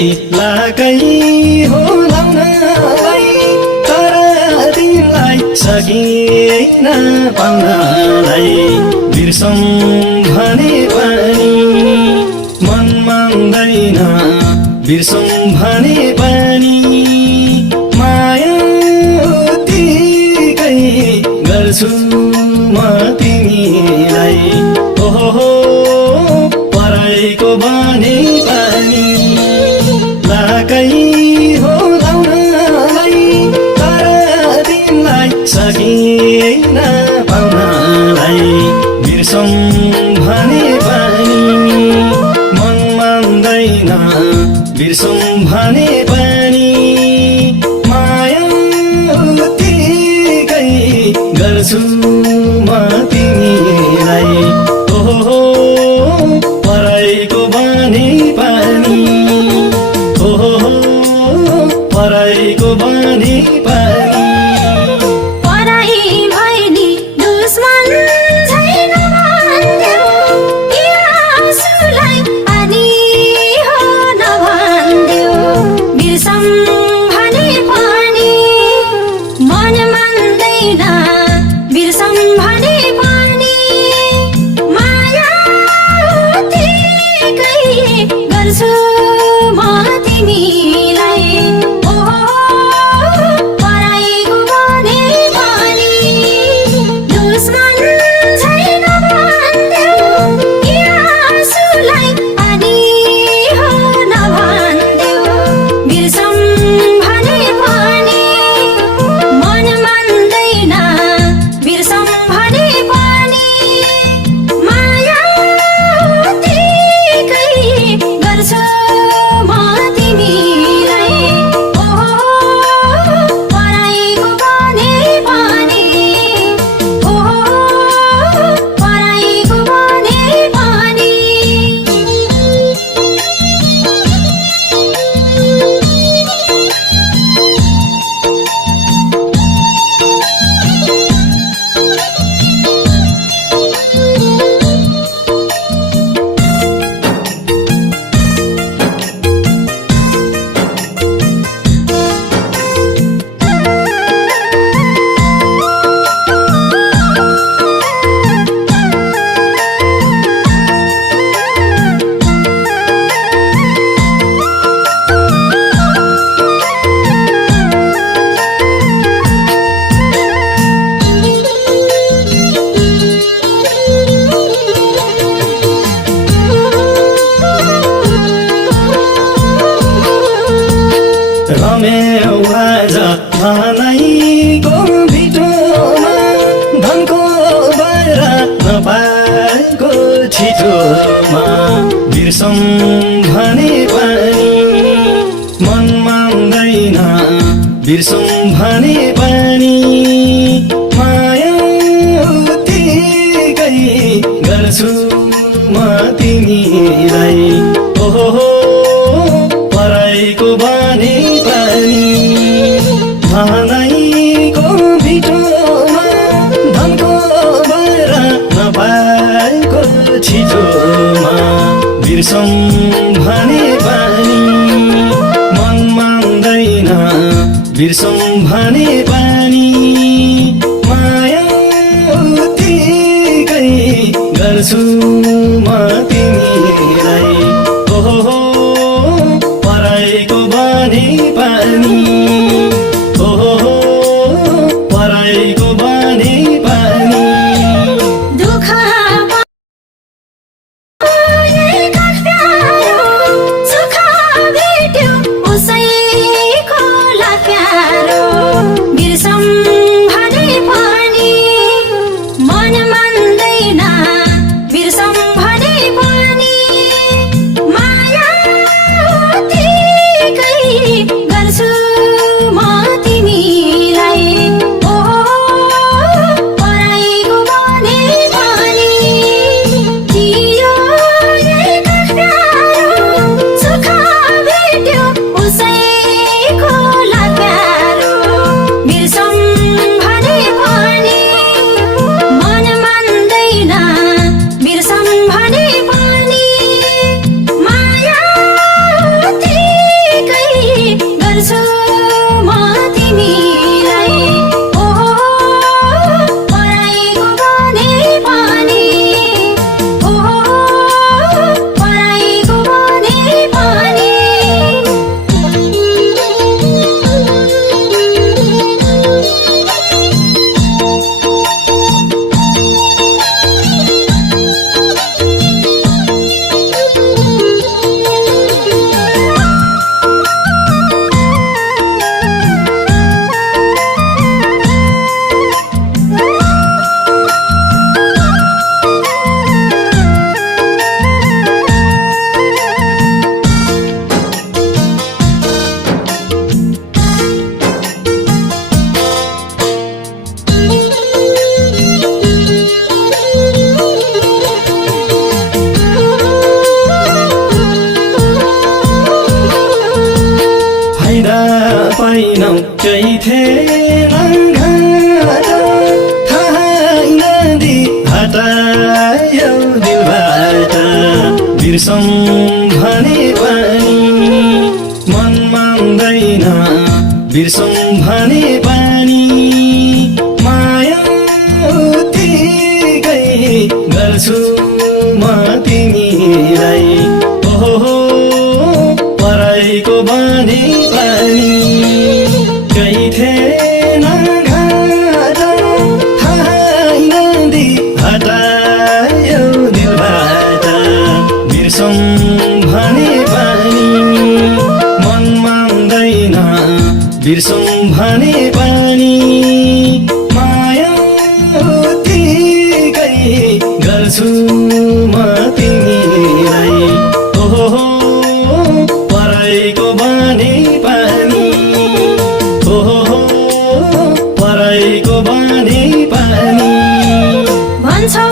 लाकै हो लाउनलाई तर तिमीलाई सकिएन पाउनलाई बिर्सौँ भने पनि मन मान्दैन बिर्सौँ भने पनि माया उत्तिकै गर्छु म तिमीलाई ओहो पराईको भने पनि लाकै हो लाउनलाई तर तिमीलाई सकिएन पाउनलाई बिर्सौँ भने पनि मन मान्दैन बिर्सौँ भने पनि माया उत्तिकै गर्छु म तिमीलाई ओहो पराईको भने पनि ओहो पराईको भने पनि पराई भइनी दुश्मन छैन भन्देऊ यी आँसुलाई पानी हो नभन्देऊ बिर्सौँ भने पनि मन मान्दैन बिर्सौँ भने पनि माया उत्तिकै गर्छु म तिमीलाई ओहो पराईको भने पनि दुश्मन छैन भन्देऊ यी आँसुलाई पानी हो नभन्देऊ बिर्सौँ भने पनि मन मान्दैन बिर्सौँ भने पनि माया उत्तिकै गर्छु म तिमीलाई ओहो पराईको भने पनि ओहो पराईको भने पनि रम्यौ आज भनाइको भिटोमा धनको बारा नपाएको छिटोमा बिर्सौँ भने पनि मन मान्दैन बिर्सौँ भने पनि माया उत्तिकै गर्छु म तिमीलाई ओहो पराईको भने पनि भनाइको भिटोमा धनको बारा नपाएको छिटोमा बिर्सौँ भने पनि मन मान्दैन बिर्सौँ भने पनि माया उत्तिकै गर्छु म तिमीलाई ओहो पराईको भने पनि ओहो पराईको भने पनि दुःख पाएका प्यारो सुख भेट्यो उसैको ला प्यारो बिर्सौँ बिर्सौँ भने पनि मन मान्दैन बिर्सौँ भने पनि माया उत्तिकै गर्छु म तिमीलाई ओहो पराईको बानी पनि कही थिएन घाटा हाय नदी हटायो दिलबाट बिर्सौँ भने पनि मन मान्दैन बिर्सौँ भने पनि माया उत्तिकै गर्छु म तिमीलाई ओहो पराईको बानी पनि ओहो पराईको बानी पनि भन्छौ